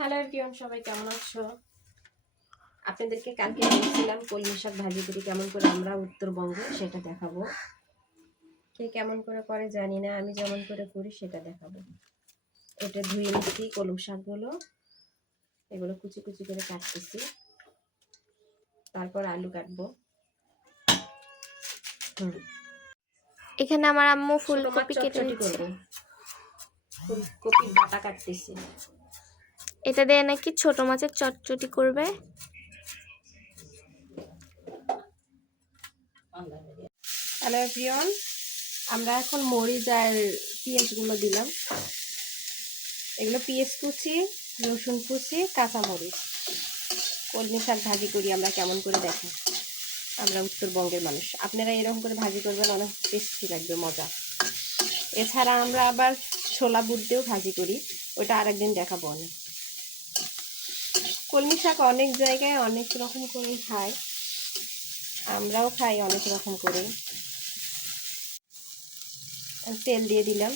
Hello everyone, সবাই কেমন আছো? আপনাদেরকে কালকে বলছিলাম কলমি শাক ভাজি করি কেমন করে আমরা উত্তরবঙ্গে, সেটা দেখাবো। কে কেমন করে জানি না, আমি যেমন করে করি সেটা দেখাবো। এটা ধুয়ে নিচ্ছি কলম শাকগুলো, এগুলো কুচি কুচি করে কাটতেছি। তারপর আলু কাটবো। এখানে আমার আম্মু ফুলকপি কেটে করবো, ফুলকপির বাটা কাটতেছি। এটা দিয়ে নাকি ছোট মাছের চটচটি করবে। হ্যালো এভরিওয়ান, আমরা এখন মরিচ আর পেঁয়াজগুলো দিলাম। এগুলো পেঁয়াজ কুচি, রসুন কুচি, কাঁচামরিচ। কলমি শাক ভাজি করি আমরা কেমন করে দেখেন। আমরা উত্তরবঙ্গের মানুষ, আপনারা এরকম করে ভাজি করবেন, অনেক টেস্টি লাগবে, মজা। এছাড়া আমরা আবার ছোলা বুট দিয়েও ভাজি করি, ওটা আরেকদিন দেখাবো। অনেক কলমি শাক অনেক জায়গায় অনেক রকম করে খায়, আমরাও খাই অনেক রকম করে। তেল দিয়ে দিলাম।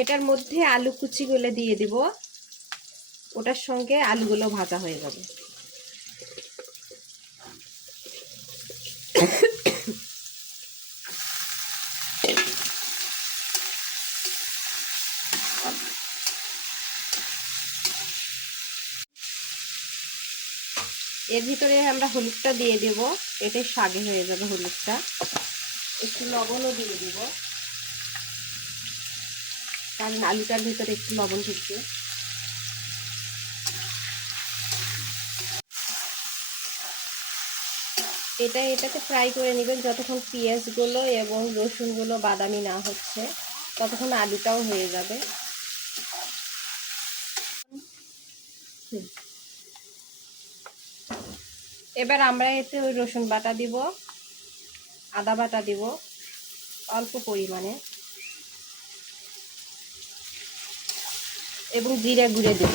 এটার মধ্যে আলু কুচিগুলো দিয়ে দিব, ওটার সঙ্গে আলুগুলো ভাজা হয়ে যাবে। এর ভিতরে আমরা হলুদটা দিয়ে দেব, এতে শাগে হয়ে যাবে হলুদটা। একটু লবণও দিয়ে দিব, কারণ আলুটার ভিতরে একটু লবণ ঢুকবে। এটাতে ফ্রাই করে নেবেন যতক্ষণ পেঁয়াজগুলো এবং রসুনগুলো বাদামি না হচ্ছে, ততক্ষণ আলুটাও হয়ে যাবে। এবার আমরা এতে ওই রসুন বাটা দিব, আদা বাটা দিব অল্প পরিমাণে, এবং জিরা গুঁড়ে দেব।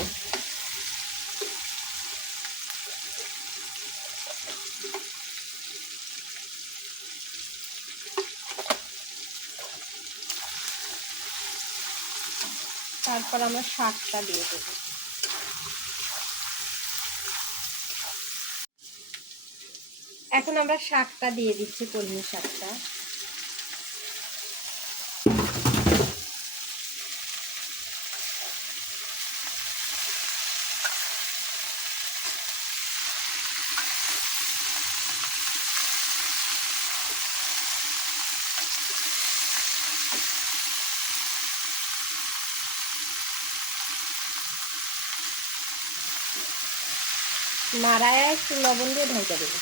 তারপর আমরা শাকটা দিয়ে দেব। এখন আমরা শাকটা দিয়ে দিচ্ছি, কলমি শাকটা। নাড়ায় একটু লবণ দিয়ে ঢেকে দেবো।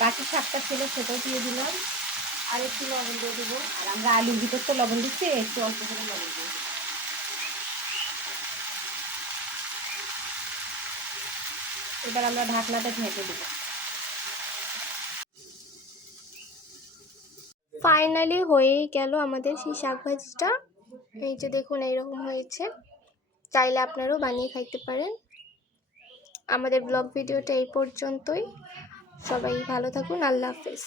বাকি শাকটা ছিল সেটাও দিয়ে দিলাম, আর একটু লবণ দিয়ে দেবো। আর আমরা আলুর ভিতর তো লবণ দিচ্ছি, একটু অল্প করে লবণ দিয়ে দেবো। এবার আমরা ঢাকনাটা ঢেকে দেবো। ফাইনালি হয়েই গেল আমাদের সেই শাক ভাজিটা। এই যে দেখুন, এইরকম হয়েছে। চাইলে আপনারাও বানিয়ে খাইতে পারেন। আমাদের ব্লগ ভিডিওটা এই পর্যন্তই। সবাই ভালো থাকুন, আল্লাহ হাফেজ।